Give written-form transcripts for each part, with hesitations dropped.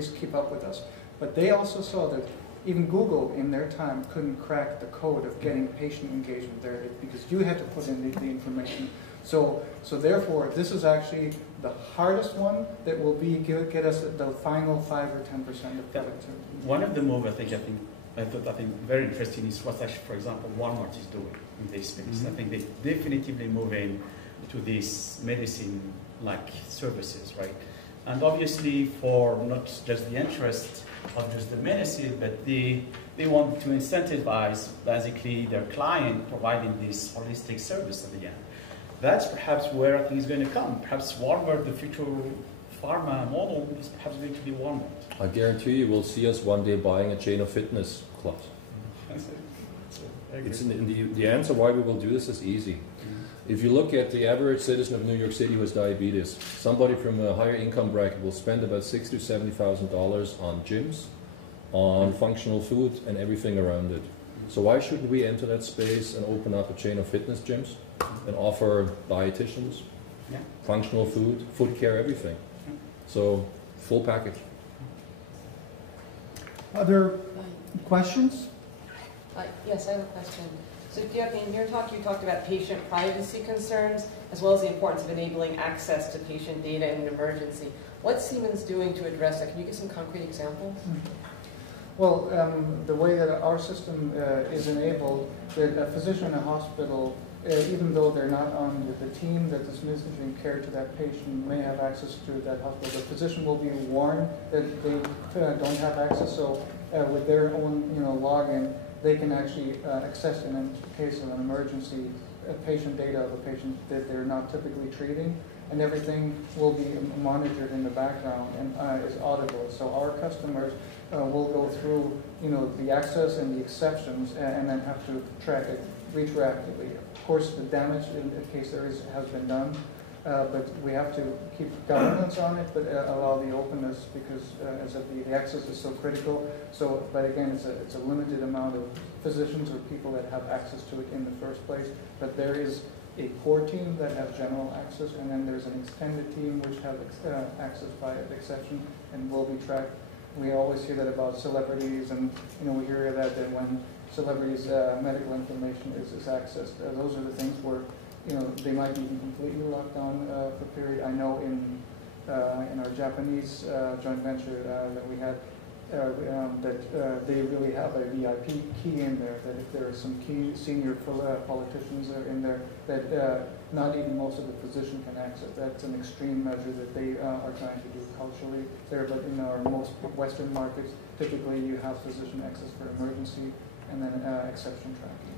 keep up with us. But they also saw that even Google in their time couldn't crack the code of getting patient engagement there because you had to put in the information. So therefore, this is actually the hardest one that will get us the final 5 or 10% of productivity. One of the moves I think very interesting is what actually, for example, Walmart is doing in this space. Mm-hmm. I think they definitively moving to these medicine-like services, right? And obviously, for not just the interest of just the medicine, but they want to incentivize basically their client providing this holistic service at the end. That's perhaps where I think it's going to come. Perhaps Walmart, the future pharma model, is perhaps going to be Walmart. I guarantee you will see us one day buying a chain of fitness clubs. The answer why we will do this is easy. If you look at the average citizen of New York City who has diabetes, somebody from a higher income bracket will spend about $60,000 to $70,000 on gyms, on functional food, and everything around it. So why shouldn't we enter that space and open up a chain of fitness gyms and offer dietitians, functional food, foot care, everything? So full package. Other questions? Yes, I have a question. So in your talk, you talked about patient privacy concerns, as well as the importance of enabling access to patient data in an emergency. What's Siemens doing to address that? Can you give some concrete examples? Well, the way that our system is enabled, that a physician in a hospital, even though they're not on the team that is administering care to that patient, may have access to that hospital. The physician will be warned that they don't have access, so with their own login, they can actually access, in case of an emergency, patient data of a patient that they're not typically treating, and everything will be monitored in the background and is audible. So our customers will go through, the access and the exceptions, and then have to track it retroactively. Of course, the damage, in case there has been done, but we have to keep governance on it, but allow the openness because as the access is so critical. So, but again, it's a limited amount of physicians or people that have access to it in the first place. But there is a core team that has general access, and then there's an extended team which have access by exception and will be tracked. We always hear that about celebrities, and we hear that when celebrities' medical information is accessed. Those are the things where they might be completely locked down for a period. I know in our Japanese joint venture that we had, that they really have a VIP key in there, that if there are some key senior politicians in there, that not even most of the physician can access. That's an extreme measure that they are trying to do culturally there, but in our most Western markets, typically you have physician access for emergency and then exception tracking.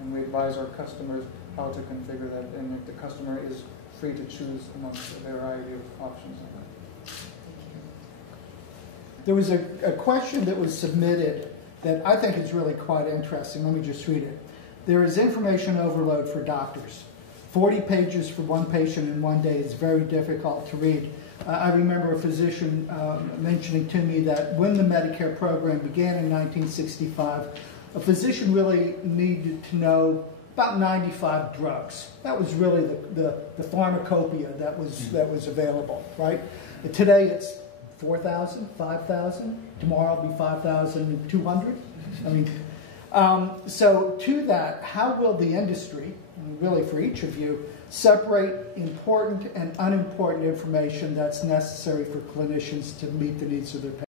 And we advise our customers how to configure that, and the customer is free to choose amongst a variety of options on that. There was a question that was submitted that I think is really quite interesting. Let me just read it. There is information overload for doctors. 40 pages for one patient in one day is very difficult to read. I remember a physician mentioning to me that when the Medicare program began in 1965, a physician really needed to know about 95 drugs. That was really the pharmacopoeia that was available, right? Today it's 4,000, 5,000. Tomorrow it'll be 5,200. I mean, so to that, how will the industry, and really for each of you, separate important and unimportant information that's necessary for clinicians to meet the needs of their patients?